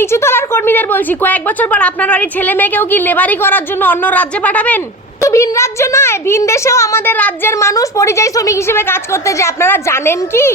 নিচুতলার কর্মীদের বলছি, কয়েক বছর পর আপনার বাড়ির ছেলে মেয়েকেও কি লেবারি করার জন্য অন্য রাজ্যে পাঠাবেন? তো ভিন রাজ্য নয়, ভিন দেশেও আমাদের রাজ্যের মানুষ পরিযায়ী শ্রমিক হিসেবে কাজ করতে যায়, আপনারা জানেন কি?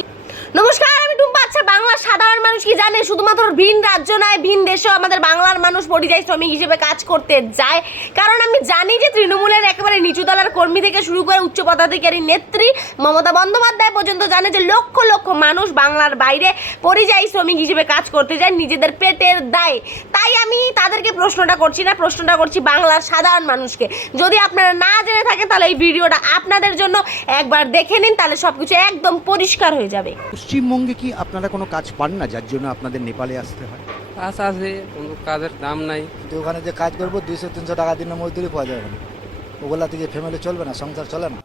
নমস্কার, আমি টুম্পা। আচ্ছা, বাংলার সাধারণ মানুষ কি জানে শুধুমাত্র ভিন রাজ্য নয়, ভিন দেশেও আমাদের বাংলার মানুষ পরিযায়ী শ্রমিক হিসেবে কাজ করতে যায়? কারণ আমি জানি যে তৃণমূলের একেবারে নিচুতলার কর্মী থেকে শুরু করে উচ্চ পদাধিকারী নেত্রী মমতা বন্দ্যোপাধ্যায় পর্যন্ত জানে যে লক্ষ লক্ষ মানুষ বাংলার বাইরে পরিযায়ী শ্রমিক হিসেবে কাজ করতে যায় নিজেদের পেটের দায়ে। তাই আমি তাদেরকে প্রশ্নটা করছি না, প্রশ্নটা করছি বাংলার সাধারণ মানুষকে। যদি আপনারা না জেনে থাকেন তাহলে এই ভিডিওটা আপনাদের জন্য একবার দেখে নিন, তাহলে সবকিছু একদম পরিষ্কার হয়ে যাবে। পশ্চিমবঙ্গে কি আপনারা কোনো কাজ পান না যার জন্য আপনাদের নেপালে আসতে হয়? কাজ আছে, কোনো কাজের দাম নাই। কিন্তু ওখানে যে কাজ করবো 200-300 টাকা দিনের মজদুরি পাওয়া যাবে না, ওগুলা থেকে ফ্যামিলি চলবে না, সংসার চলে না।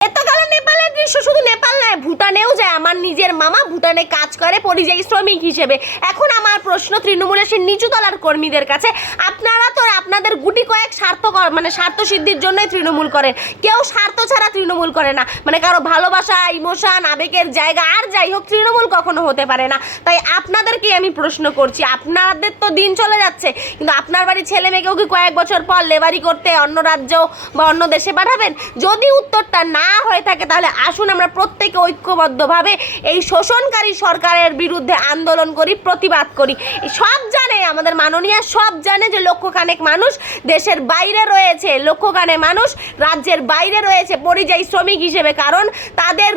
এতকাল নেপালের দৃশ্য শুধু নেপাল নয়, ভুটানেও যায়। আমার নিজের মামা ভুটানে কাজ করে পরিযায়ী শ্রমিক হিসেবে। এখন আমার প্রশ্ন তৃণমূলের সেই নিচুতলার কর্মীদের কাছে, আপনারা তো আপনাদের গুটি কয়েক স্বার্থ সিদ্ধির জন্যই তৃণমূল করেন। কেউ স্বার্থ ছাড়া তৃণমূল করে না, কারো ভালোবাসা, ইমোশন, আবেগের জায়গা আর যাই হোক, তৃণমূল কখনো হতে পারে না। তাই আপনাদেরকে আমি প্রশ্ন করছি, আপনাদের তো দিন চলে যাচ্ছে, কিন্তু আপনার বাড়ির ছেলে মেয়েকেও কি কয়েক বছর পর লেবারি করতে অন্য রাজ্য বা অন্য দেশে পাঠাবেন? যদি উত্তরটা না হয়ে থাকে তাহলে আসুন আমরা প্রত্যেকে ঐক্যবদ্ধভাবে এই শোষণকারী সরকারের বিরুদ্ধে আন্দোলন করি, প্রতিবাদ করি। সব জানে, আমাদের মাননীয় সব জানে যে লক্ষখানেক মানুষ দেশের বাইরে রয়েছে, লক্ষখানেক মানুষ রাজ্যের বাইরে রয়েছে পরিযায়ী শ্রমিক হিসেবে, কারণ তাদের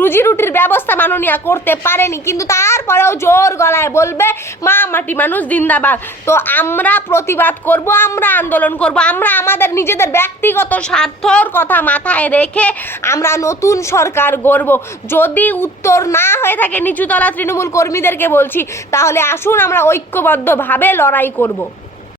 রুজি রুটির ব্যবস্থা মাননীয় করতে পারেনি, কিন্তু তারপরেও জোর গলায় বলবে মা মাটি মানুষ জিন্দাবাদ। তো আমরা প্রতিবাদ করব, আমরা আন্দোলন করব, আমরা আমাদের নিজেদের ব্যক্তিগত স্বার্থর কথা মাথায় রেখে আমরা নতুন সরকার গড়ব। যদি উত্তর না হয়ে থাকে নিচুতলা তৃণমূল কর্মীদেরকে বলছি, তাহলে আসুন আমরা ঐক্যবদ্ধভাবে লড়াই করব।